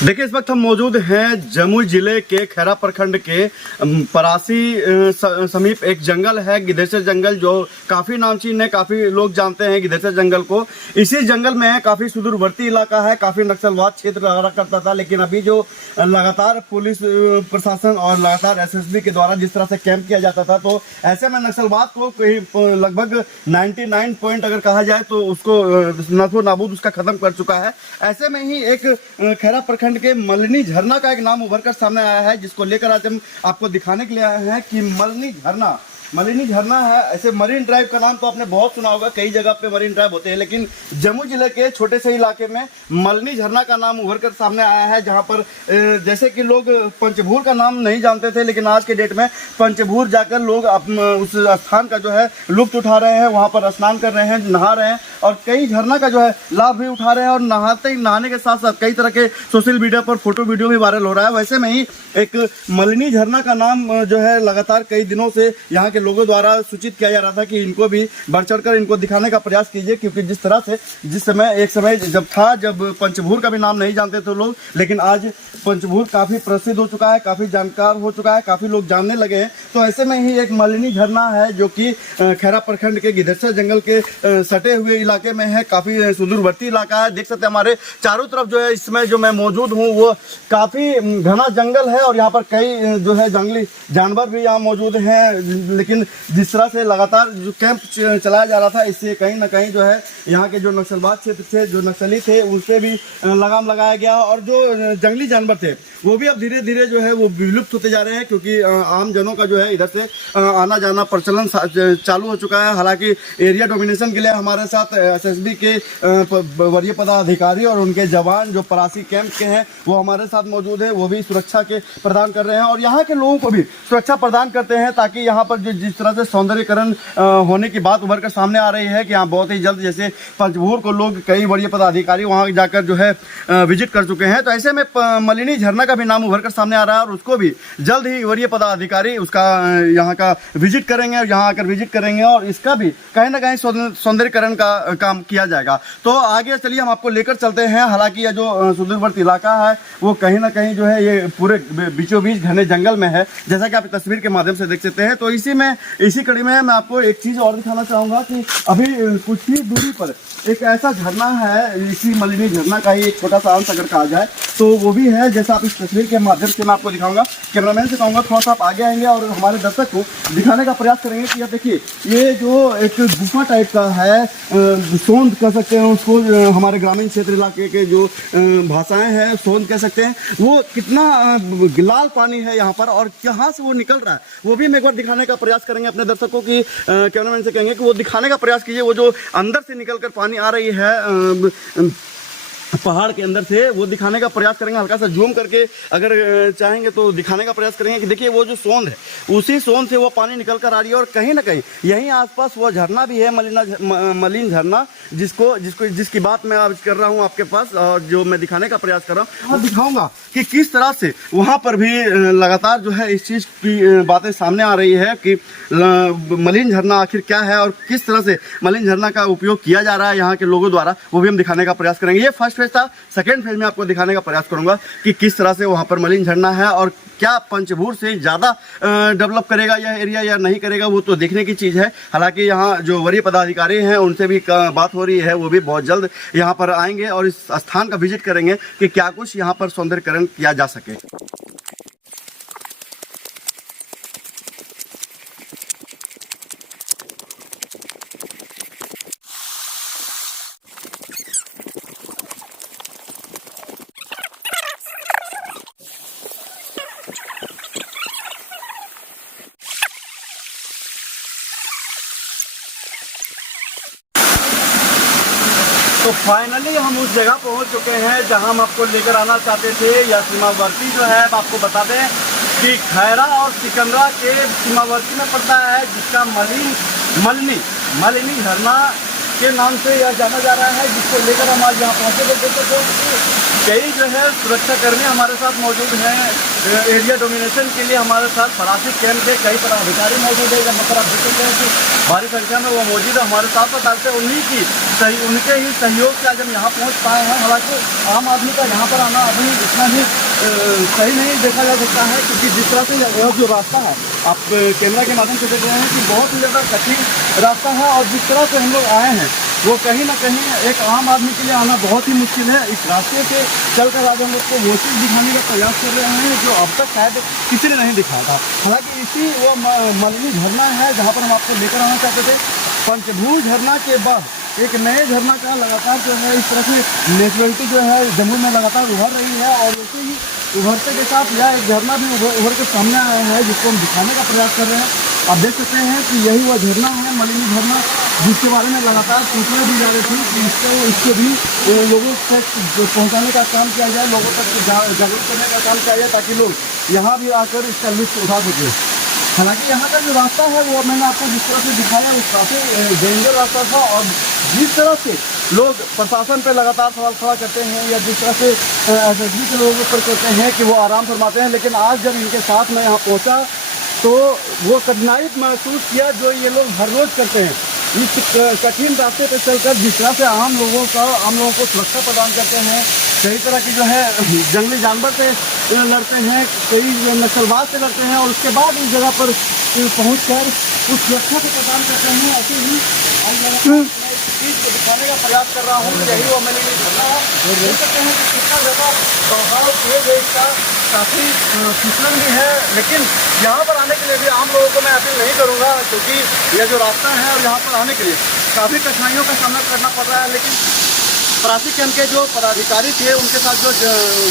देखिए, इस वक्त हम मौजूद हैं जमुई जिले के खैरा प्रखंड के परासी समीप एक जंगल है, गिद्धेसर जंगल, जो काफी नामचीन है, काफी लोग जानते हैं गिद्धेसर जंगल को। इसी जंगल में काफी सुदूरवर्ती इलाका है, काफी नक्सलवाद क्षेत्र रहा करता था, लेकिन अभी जो लगातार पुलिस प्रशासन और लगातार एसएसबी के द्वारा जिस तरह से कैंप किया जाता था, तो ऐसे में नक्सलवाद को लगभग 99 पॉइंट अगर कहा जाए तो उसको नफो नाबूद उसका खत्म कर चुका है। ऐसे में ही एक खैरा प्रखंड के मलिनी झरना का एक नाम उभर कर सामने आया है, जिसको लेकर आज हम आपको दिखाने के लिए आए हैं कि मलिनी झरना है। ऐसे मरीन ड्राइव का नाम तो आपने बहुत सुना होगा, कई जगह पे मरीन ड्राइव होते हैं, लेकिन जमुई जिले के छोटे से इलाके में मलिनी झरना का नाम उभर कर सामने आया है, जहां पर जैसे कि लोग पंचभूर का नाम नहीं जानते थे, लेकिन आज के डेट में पंचभूर जाकर लोग उस स्थान का जो है लुत्फ उठा रहे हैं, वहां पर स्नान कर रहे हैं, नहा रहे हैं और कई झरना का जो है लाभ भी उठा रहे हैं। और नहाने के साथ साथ कई तरह के सोशल मीडिया पर फोटो वीडियो भी वायरल हो रहा है। वैसे में ही एक मलिनी झरना का नाम जो है लगातार कई दिनों से यहाँ के लोगों द्वारा सूचित किया जा रहा था कि इनको भी बढ़ चढ़कर इनको दिखाने का प्रयास कीजिए, क्योंकि जिस समय एक समय जब पंचभूर का भी नाम नहीं जानते थे लोग, लेकिन आज पंचभूर काफी प्रसिद्ध हो चुका है, काफी जानकार हो चुका है, काफी लोग जानने लगे हैं। तो ऐसे में ही एक मलिनी झरना है जो कि खैरा प्रखंड के गिद्धेसर जंगल के सटे हुए इलाके में है, काफी सुदूरवर्ती इलाका है। देख सकते हैं हमारे चारों तरफ जो है, इसमें जो मैं मौजूद हूँ वो काफी घना जंगल है और यहाँ पर कई जो है जंगली जानवर भी यहाँ मौजूद हैं। लेकिन जिस तरह से लगातार जो कैंप चलाया जा रहा था, इससे कहीं ना कहीं जो है यहाँ के जो नक्सलवाद क्षेत्र थे, जो नक्सली थे, उनसे भी लगाम लगाया गया और जो जंगली जानवर थे वो भी अब धीरे धीरे जो है वो विलुप्त होते जा रहे हैं, क्योंकि आम जनों का जो है इधर से आना जाना प्रचलन चालू हो चुका है। हालांकि एरिया डोमिनेशन के लिए हमारे साथ एसएसबी के वरीय पदाधिकारी और उनके जवान जो परासी कैंप के हैं वो हमारे साथ मौजूद है, वो भी सुरक्षा के प्रदान कर रहे हैं और यहाँ के लोगों को भी सुरक्षा प्रदान करते हैं, ताकि यहाँ पर जो जिस तरह से सौंदर्यकरण होने की बात उभर कर सामने आ रही है कि यहाँ बहुत ही जल्द, जैसे पंचभूर को लोग कई वरीय पदाधिकारी वहाँ जाकर जो है विजिट कर चुके हैं, तो ऐसे में मलिनी झरना का भी नाम उभर कर सामने आ रहा है और उसको भी जल्द ही वरीय पदाधिकारी उसका यहाँ का विजिट करेंगे और यहाँ आकर विजिट करेंगे और इसका भी कहीं ना कहीं सौंदर्यकरण का काम किया जाएगा। तो आगे चलिए हम आपको लेकर चलते हैं। हालांकि यह जो सुदूरवर्ती इलाका है वो कहीं ना कहीं जो है ये पूरे बीचों बीच घने जंगल में है, जैसा कि आप तस्वीर के माध्यम से देख सकते हैं। तो इसी कड़ी में मैं आपको एक चीज़ और दिखाना चाहूँगा कि अभी कुछ ही दूरी पर एक ऐसा झरना है, इसी मलिनी झरना का ही एक छोटा सा अंश अगर कहा जाए तो वो भी है, जैसा आप इस तस्वीर के माध्यम से मैं आपको दिखाऊंगा। कैमरामैन से कहूँगा थोड़ा सा आप आगे आएंगे और हमारे दर्शक को दिखाने का प्रयास करेंगे कि आप देखिए ये जो एक गुफा टाइप का है, सोंद कह सकते हैं उसको, हमारे ग्रामीण क्षेत्र इलाके के जो भाषाएं हैं सोंद कह सकते हैं, वो कितना लाल पानी है यहाँ पर और कहाँ से वो निकल रहा है वो भी हम एक बार दिखाने का प्रयास करेंगे अपने दर्शकों की। कैमरामैन से कहेंगे कि वो दिखाने का प्रयास कीजिए, वो जो अंदर से निकल कर पानी आ रही है पहाड़ के अंदर से, वो दिखाने का प्रयास करेंगे। हल्का सा जूम करके अगर चाहेंगे तो दिखाने का प्रयास करेंगे कि देखिए वो जो सोंद है, उसी सोंद से वो पानी निकल कर आ रही है और कहीं ना कहीं यहीं आसपास वो झरना भी है, मलिन झरना, जिसकी बात मैं आज कर रहा हूँ आपके पास और जो मैं दिखाने का प्रयास कर रहा हूँ और दिखाऊंगा कि किस तरह से वहाँ पर भी लगातार जो है इस चीज़ की बातें सामने आ रही है कि मलिन झरना आखिर क्या है और किस तरह से मलिन झरना का उपयोग किया जा रहा है यहाँ के लोगों द्वारा, वो भी हम दिखाने का प्रयास करेंगे। ये फर्स्ट फेज था, सेकेंड फेज में आपको दिखाने का प्रयास करूंगा कि किस तरह से वहां पर मलिन झरना है और क्या पंचभूर से ज़्यादा डेवलप करेगा यह एरिया या नहीं करेगा, वो तो देखने की चीज़ है। हालांकि यहाँ जो वरीय पदाधिकारी हैं उनसे भी बात हो रही है, वो भी बहुत जल्द यहाँ पर आएंगे और इस स्थान का विजिट करेंगे कि क्या कुछ यहाँ पर सौंदर्यकरण किया जा सके। तो फाइनली हम उस जगह पहुंच चुके हैं जहां हम आपको लेकर आना चाहते थे। यह सीमावर्ती जो है आपको बता दें कि खैरा और सिकंदरा के सीमावर्ती में पड़ता है, जिसका मलिनी झरना के नाम से यह जाना जा रहा है, जिसको लेकर हम आज यहाँ पहुँचे। तो देख सकते हो कई जो है सुरक्षाकर्मी हमारे साथ मौजूद हैं, एरिया डोमिनेशन के लिए हमारे साथ परासी कैंप के कई पदाधिकारी मौजूद है। जहाँ पर आप देख सकते हैं कि भारी संख्या में वो मौजूद है हमारे साथ। डॉक्टर उनके ही सहयोग से आज हम यहाँ पहुँच पाए हैं। हालांकि आम आदमी का यहाँ पर आना अभी इतना भी सही नहीं देखा जा सकता है, क्योंकि जिस तरह से यह जो रास्ता है, आप कैमरा के माध्यम से देख रहे हैं कि बहुत ही ज़्यादा कठिन रास्ता है, और जिस तरह से हम लोग आए हैं वो कहीं ना कहीं एक आम आदमी के लिए आना बहुत ही मुश्किल है। इस रास्ते से चलकर आज हम लोग को वो चीज़ दिखाने का प्रयास कर रहे हैं जो अब तक शायद किसी ने नहीं दिखाया था। हालांकि इसी वो मलिनी झरना है जहाँ पर हम आपको लेकर आना चाहते थे। पंचभूत झरना के बाद एक नए झरना का लगातार जो है इस तरह से नेचुरलिटी जो है जम्मू में लगातार उभर रही है, और वैसे ही उभरते के साथ यह एक झरना भी उभर के सामने आया है जिसको हम दिखाने का प्रयास कर रहे हैं। आप देख सकते हैं कि यही वह झरना है, मलिनी झरना, जिसके बारे में लगातार सूचना दी जा रही थी कि इसको भी लोगों तक पहुंचाने का काम किया जाए, लोगों तक जागरूक करने का काम किया जाए, ताकि लोग यहाँ भी आकर इसका लुत्फ उठा सकें। हालांकि यहाँ का जो रास्ता है वो मैंने आपको जिस तरह से दिखाया वो काफ़ी डेंजर रास्ता था, और जिस तरह से लोग प्रशासन पर लगातार सवाल खड़ा करते हैं या जिस तरह से SSB के लोगों पर कहते हैं कि वो आराम फरमाते हैं, लेकिन आज जब इनके साथ मैं यहाँ पहुँचा तो वो कठिनाई महसूस किया जो ये लोग हर रोज़ करते हैं। इस कठिन रास्ते पर चलकर जिस तरह से आम लोगों को सुरक्षा प्रदान करते हैं, कई तरह की जो है जंगली जानवर से लड़ते हैं, कई नक्सलवाद से लड़ते हैं, और उसके बाद इस जगह पर पहुंचकर उस सुरक्षा को प्रदान करते हैं। ऐसे ही चीज़ को दिखाने का प्रयास कर रहा हूँ। यही वो मैंने झरना देख सकते हैं कि कितना ज़्यादा बहाव तेज है, इसका काफ़ी फिसलन भी है, लेकिन यहाँ पर आने के लिए भी आम लोगों को मैं अपील नहीं करूँगा, क्योंकि यह जो रास्ता है और यहाँ पर आने के लिए काफ़ी कठिनाइयों का सामना करना पड़ रहा है। लेकिन परासी कैंप के जो पदाधिकारी थे, उनके साथ जो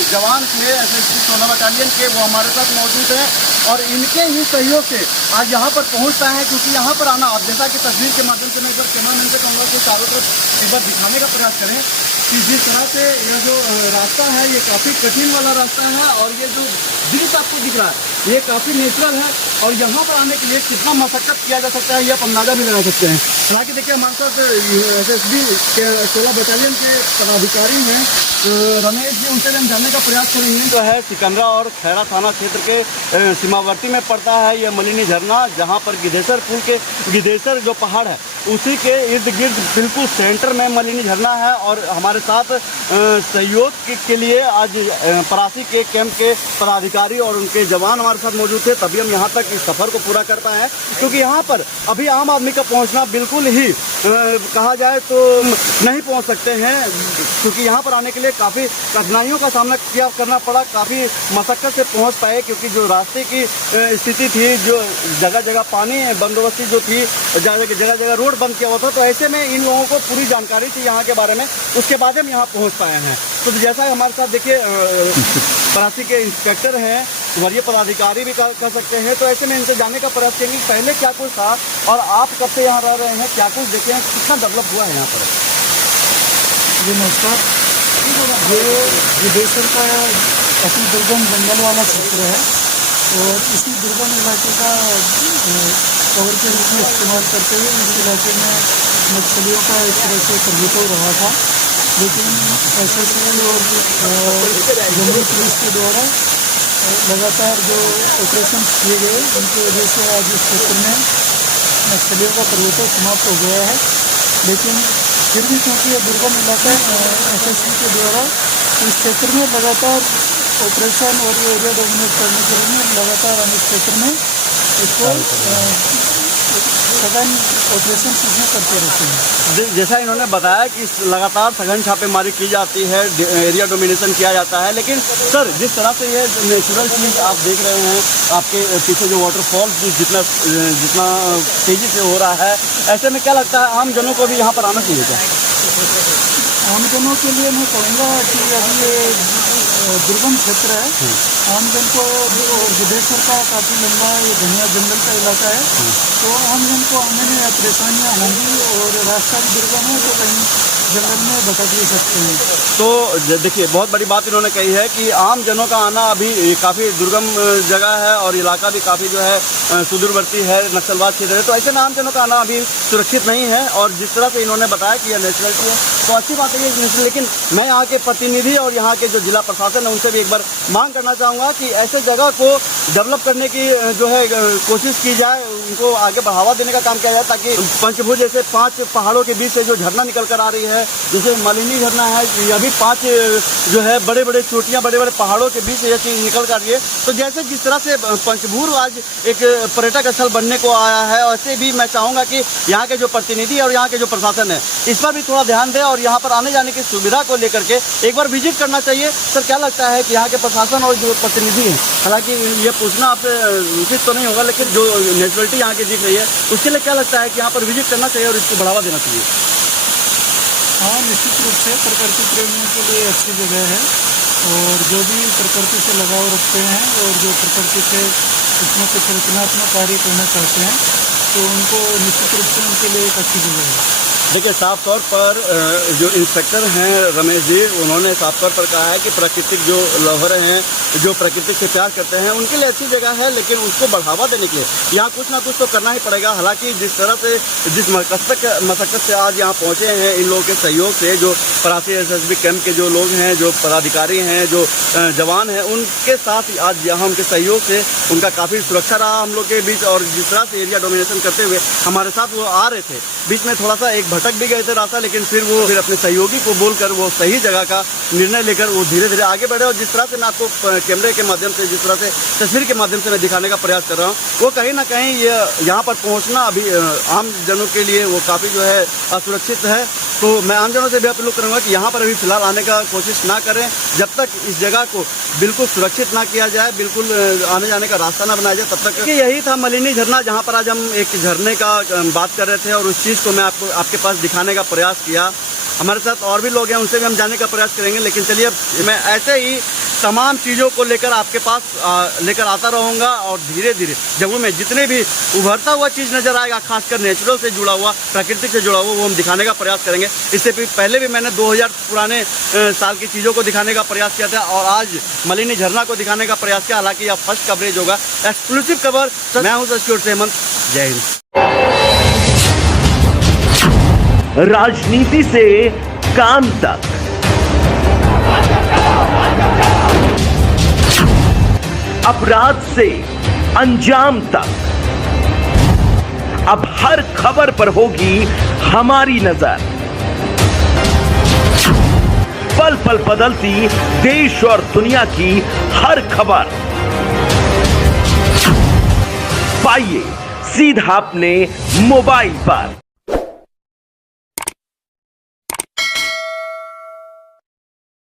जवान थे SSB 16 बटालियन के, वो हमारे साथ मौजूद हैं, और इनके ही सहयोग से आज यहाँ पर पहुँच पाए हैं। क्योंकि यहाँ पर आना, आप जैसा कि तस्वीर के माध्यम से मैं एक बार कैमरामैन से कहूँगा कि चारों तरफ एक बार दिखाने का प्रयास करें कि जिस तरह से यह जो रास्ता है ये काफ़ी कठिन वाला रास्ता है, और ये जो दृश्य आपको दिख रहा है ये काफ़ी नेचुरल है, और यहाँ पर आने के लिए कितना मशक्कत किया जा सकता है ये आप अंदाज़ा भी लगा सकते हैं। हालांकि देखिए हमारे साथ SSB के 16 बटालियन के पदाधिकारी हैं रमेश जी, उनसे हम जानने का प्रयास करेंगे। जो है सिकंदरा और खैरा थाना क्षेत्र के सीमावर्ती में पड़ता है ये मलिनी झरना, जहाँ पर गिद्धेसर पुल के गिद्धेसर जो पहाड़ है उसी के इर्द गिर्द बिल्कुल सेंटर में मलिनी झरना है। और हमारे साथ सहयोग के लिए आज परासी के कैंप के पदाधिकारी और उनके जवान हमारे साथ मौजूद थे, तभी हम यहाँ तक इस सफ़र को पूरा कर पाए हैं। क्योंकि यहाँ पर अभी आम आदमी का पहुँचना बिल्कुल ही कहा जाए तो नहीं पहुँच सकते हैं, क्योंकि यहाँ पर आने के लिए काफ़ी कठिनाइयों का सामना करना पड़ा, काफ़ी मशक्क़त से पहुँच पाए, क्योंकि जो रास्ते की स्थिति थी, जो जगह जगह पानी बंदोबस्ती जो थी, जगह जगह रोड बंद किया हुआ था, तो ऐसे में इन लोगों को पूरी जानकारी थी यहाँ के बारे में, उसके बाद हम यहाँ पहुँच पाए हैं। तो जैसा हमारे साथ देखिए परासी के इंस्पेक्टर हैं, वरीय पदाधिकारी भी कह सकते हैं, तो ऐसे में इनसे जानने का प्रयास करेंगे पहले क्या कुछ था और आप कब से यहाँ रह रहे हैं, क्या कुछ देखे हैं, कितना डेवलप हुआ है यहाँ पर। जी नमस्कार। ये गिद्धेसर का अति दुर्गम जंगल वाला क्षेत्र है, और इसी दुर्गम इलाके का कवर के रूप में इस्तेमाल करते हुए इस इलाके में नक्सलियों का एक तरह से प्रभुत्व रहा था। लेकिन SSB और जम्मू पुलिस के द्वारा लगातार जो ऑपरेशन किए गए, उनकी वजह से आज इस क्षेत्र में नक्सलियों का प्रभुत्व समाप्त हो गया है। लेकिन फिर भी क्योंकि ये दुर्गम इलाका SSB के द्वारा इस क्षेत्र में लगातार ऑपरेशन और ये एरिया डोमिनेट करने के लिए लगातार हम इस क्षेत्र में इसको सघन ऑपरेशन इसमें करते रहते हैं। जैसा इन्होंने बताया कि लगातार सघन छापेमारी की जाती है, एरिया डोमिनेशन किया जाता है, लेकिन सर जिस तरह से ये नेचुरल चीज़ आप देख रहे हैं, आपके पीछे जो वाटरफॉल जितना तेज़ी से हो रहा है, ऐसे में क्या लगता है आम जनों को भी यहाँ पर आना चाहिए क्या? आम जनों के लिए मैं कहूँगा कि अभी ये दुर्गम क्षेत्र है, आम जन को, और गिद्धेसर का काफ़ी लंबा घना जंगल का इलाका है, तो आम जन को आने में परेशानियाँ होंगी, और रास्ता भी दुर्गम है, तो कहीं जंगल में भटक भी सकते हैं। तो देखिए, बहुत बड़ी बात इन्होंने कही है कि आम जनों का आना अभी काफ़ी दुर्गम जगह है और इलाका भी काफ़ी जो है सुदूरवर्ती है, नक्सलवाद क्षेत्र है, तो ऐसे में आम जनों का आना अभी सुरक्षित नहीं है। और जिस तरह से इन्होंने बताया कि यह नेचुरलिटी है, तो अच्छी बात है ये, लेकिन मैं यहाँ के प्रतिनिधि और यहाँ के जो जिला प्रशासन है उनसे भी एक बार मांग करना चाहूँगा कि ऐसे जगह को डेवलप करने की जो है कोशिश की जाए, उनको आगे बढ़ावा देने का काम किया जाए, ताकि पंचभूज जैसे 5 पहाड़ों के बीच से जो झरना निकल कर आ रही है, जैसे मालिनी झरना है, यह भी 5 जो है बड़े बड़े चोटियाँ, बड़े बड़े पहाड़ों के बीच से यह चीज़ निकल कर आ रही है। तो जैसे जिस तरह से पंचभूज आज एक पर्यटक स्थल बनने को आया है, वैसे भी मैं चाहूँगा कि यहाँ के जो प्रतिनिधि और यहाँ के जो प्रशासन है इस पर भी थोड़ा ध्यान दें और यहाँ पर आने जाने की सुविधा को लेकर के एक बार विजिट करना चाहिए। सर, क्या लगता है कि यहाँ के प्रशासन और जो प्रतिनिधि हैं, हालांकि ये पूछना आपसे उचित तो नहीं होगा, लेकिन जो नेचुरलिटी यहाँ की दिख रही है उसके लिए क्या लगता है कि यहाँ पर विजिट करना चाहिए और इसको बढ़ावा देना चाहिए? हाँ, निश्चित रूप से प्रकृति प्रेमियों के लिए अच्छी जगह है और जो भी प्रकृति से लगाव रखते हैं और जो प्रकृति से इसमें कुछ रचनात्मक कार्य करना चाहते हैं तो उनको निश्चित रूप से उनके लिए एक अच्छी जगह है। देखिए, साफ तौर पर जो इंस्पेक्टर हैं रमेश जी, उन्होंने साफ तौर पर कहा है कि प्राकृतिक जो लवर हैं, जो प्रकृति से प्यार करते हैं, उनके लिए अच्छी जगह है, लेकिन उसको बढ़ावा देने के लिए यहाँ कुछ ना कुछ तो करना ही पड़ेगा। हालांकि जिस तरह से जिस मशक्कत से आज यहाँ पहुँचे हैं, इन लोगों के सहयोग से, जो परासी SSB कैंप के जो लोग हैं, जो पदाधिकारी हैं, जो जवान हैं, उनके साथ आज यहाँ उनके सहयोग से उनका काफ़ी सुरक्षा रहा हम लोग के बीच। और जिस तरह से एरिया डोमिनेशन करते हुए हमारे साथ वो आ रहे थे, बीच में थोड़ा सा एक भटक भी गए थे रास्ता, लेकिन फिर अपने सहयोगी को बोलकर वो सही जगह का निर्णय लेकर वो धीरे धीरे आगे बढ़े। और जिस तरह से मैं आपको कैमरे के माध्यम से, जिस तरह से तस्वीर के माध्यम से मैं दिखाने का प्रयास कर रहा हूँ, वो कहीं ना कहीं ये यहाँ पर पहुँचना अभी आम जनों के लिए वो काफ़ी जो है असुरक्षित है। तो मैं आम जनों से भी अपील करूँगा कि यहाँ पर अभी फिलहाल आने का कोशिश ना करें जब तक इस जगह को बिल्कुल सुरक्षित ना किया जाए, बिल्कुल आने जाने का रास्ता ना बनाया जाए तब तक। यही था मालिनी झरना, जहाँ पर आज हम एक झरने का बात कर रहे थे और उस चीज़ को मैं आपके पास दिखाने का प्रयास किया। हमारे साथ और भी लोग हैं, उनसे भी हम जानने का प्रयास करेंगे, लेकिन चलिए मैं ऐसे ही तमाम चीज़ों को लेकर आपके पास लेकर आता रहूँगा और धीरे धीरे जम्मू में जितने भी उभरता हुआ चीज़ नज़र आएगा, खासकर नेचुरल से जुड़ा हुआ, प्राकृतिक से जुड़ा हुआ, वो हम दिखाने का प्रयास करेंगे। इससे पहले भी मैंने 2000 पुराने साल की चीज़ों को दिखाने का प्रयास किया था और आज मालिनी झरना को दिखाने का प्रयास किया। हालांकि यह फर्स्ट कवरेज होगा, एक्सक्लूसिव कवर। मैं हूँ सचिव हेमंत, जय हिंद। राजनीति से काम तक, अपराध से अंजाम तक, अब हर खबर पर होगी हमारी नजर। पल पल बदलती देश और दुनिया की हर खबर पाइए सीधा अपने मोबाइल पर।